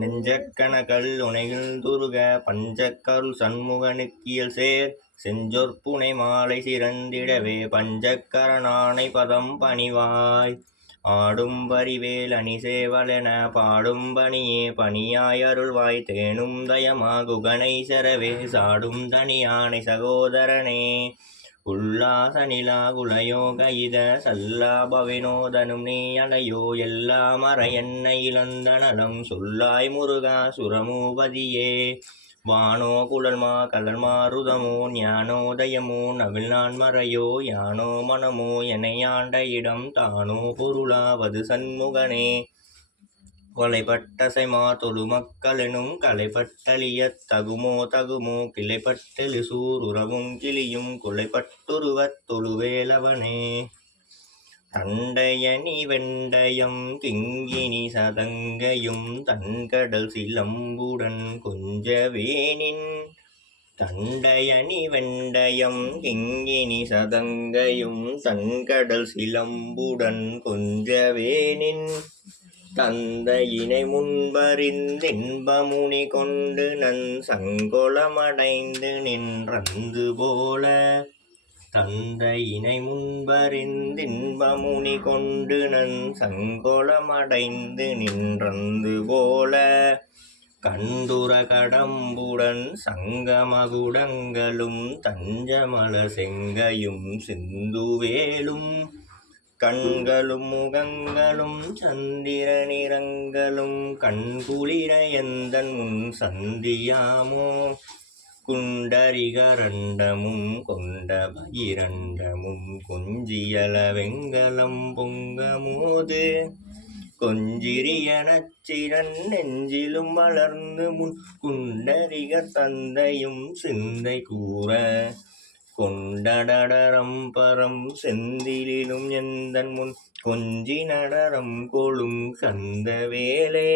நெஞ்சக்கணகள் உனைகள் துருக பஞ்சக்கருள் சண்முகனுக்கியல் சேர் செஞ்சொற்புனை மாலை சிறந்திடவே பஞ்சக்கரனானை பதம் பணிவாய் ஆடும் பரிவேல் அணிசேவலென பாடும் பணியே பணியாய் அருள்வாய் தேனும் தயமா குகனை செரவே சாடும் தனியானை சகோதரனே உல்லாசநிலா குலயோக இத சல்லாபவினோதனும் நீ அலையோ எல்லா மற என்னை இழந்த நலம் சொல்லாய் முருகா சுரமூபதியே வானோ குழல்மா கலர்மா ருதமோ ஞானோதயமோ நவில் நான் மறையோ யானோ மனமோ எனையாண்ட இடம் தானோ பொருளாவது சண்முகனே கொலைப்பட்டசைமா தொழு மக்களெனும் கலைப்பட்டலியத் தகுமோ கிளைப்பட்டெழு சூருறவும் கிளியும் கொலைப்பட்டுருவத் தொழுவேலவனே தண்டையணி வெண்டயம் கிங்கினி சதங்கையும் தன்கடல் சிலம்புடன் கொஞ்சவேனின் தண்டையணி வெண்டயம் கிங்கினி சதங்கையும் தன்கடல் சிலம்புடன் கொஞ்சவேனின் தந்தையினை முன்பறிந்தின்பமுனி கொண்டு நன் சங்கொலமடைந்து நின்றந்து போல தந்தையினை முன்பறிந்தின்பமுனி கொண்டு நன் சங்கொலமடைந்து நின்றந்து போல கண்டுர கடம்புடன் சங்கமகுடங்களும் தஞ்சமல செங்கையும் சிந்துவேலும் கண்களும் முகங்களும் சந்திர நிறங்களும் கண்குளிர எந்தன் முன் சந்தியாமோ குண்டரிகரண்டமும் கொண்ட பகிரண்டமும் கொஞ்சியல வெங்கலம் பொங்கமோது கொஞ்சிரிய நச்சிரன் நெஞ்சிலும் வளர்ந்து முன் குண்டரிக தந்தையும் சிந்தை கூற கொண்டடரம் பரம் செந்திலும் எந்தன் முன் கொஞ்சி நடரம் கொழும் கந்த வேலே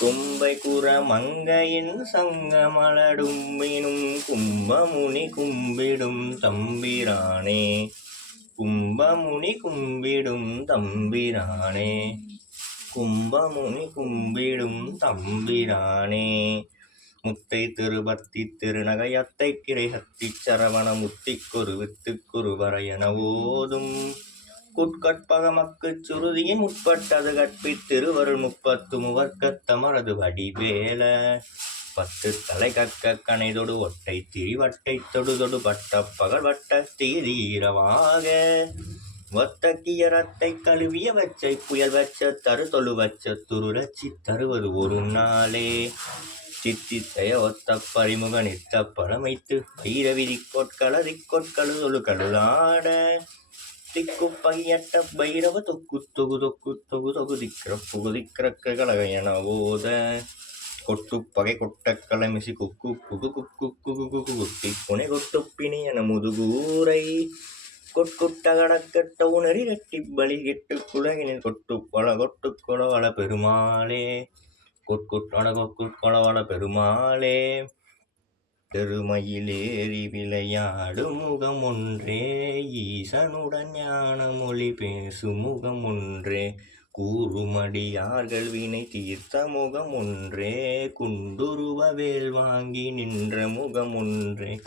கும்பை குற மங்கையின் சங்கமலடும் மீனும் கும்பமுனி கும்பிடும் தம்பிரானே கும்பமுனி கும்பிடும் தம்பிரானே கும்பமுனி கும்பிடும் தம்பிரானே முத்தை திருபத்தி திருநகையத்தை கிரை சத்தி சரவண முத்திக்கொரு வித்துக்குரு வரையன ஓதும் குட்கட்பகமக்கு சுருதியின் முற்பட்டது கற்பித்திருவருள் 30 முவர்க்கத்தமரது வடிவேல 10 தலை கக்க கனைதொடு ஒட்டை திரிவட்டை தொடு பட்ட பகல் வட்ட தீரவாக ஒத்த கியரத்தை கழுவிய வச்சை புயல் வச்ச தரு தொழு வச்ச துருளச்சி தருவது ஒரு நாளே சித்தித்தைய ஒத்த பரிமுக நித்த பழமைத்து வைரவிதி கொட்களதி கொட்களு தொழு கழுதாட திக்கு பகியட்ட பைரவ தொக்கு தொகு தொக்கு தொகு தொகு திக்கிற புகுதிக்கிற கலகையன ஓத கொட்டு பகை கொட்ட கலமிசி குக்கு குகு குக்கு குகு குகு குட்டி புனை கொட்டு பிணி என முதுகூரை கொட்குட்ட கடக்கட்ட உணரி கட்டி பலி கெட்டு குலகினில் கொட்டு கொளவள பெருமாளே கொட்குட்டொளவள பெருமாளே பெருமையிலேறி விளையாடு முகம் ஒன்றே ஈசனுடன் ஞான மொழி பேசு முகம் ஒன்றே கூறுமடியார்கள் வினை தீர்த்த முகம் ஒன்றே குண்டுருவ வேல் வாங்கி நின்ற முகம் ஒன்றே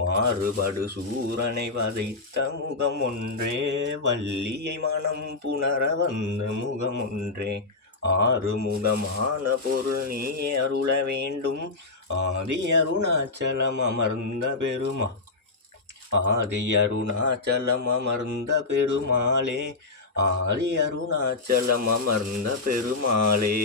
மாறுபடு சூரனை வதைத்த முகம் ஒன்றே வள்ளியை மனம் புணர வந்த முகம் ஒன்றே ஆறுமுகமான பொருள் நீ அருள வேண்டும் ஆதி அருணாச்சலம் அமர்ந்த பெருமாளே ஆதி அருணாச்சலம் அமர்ந்த பெருமாளே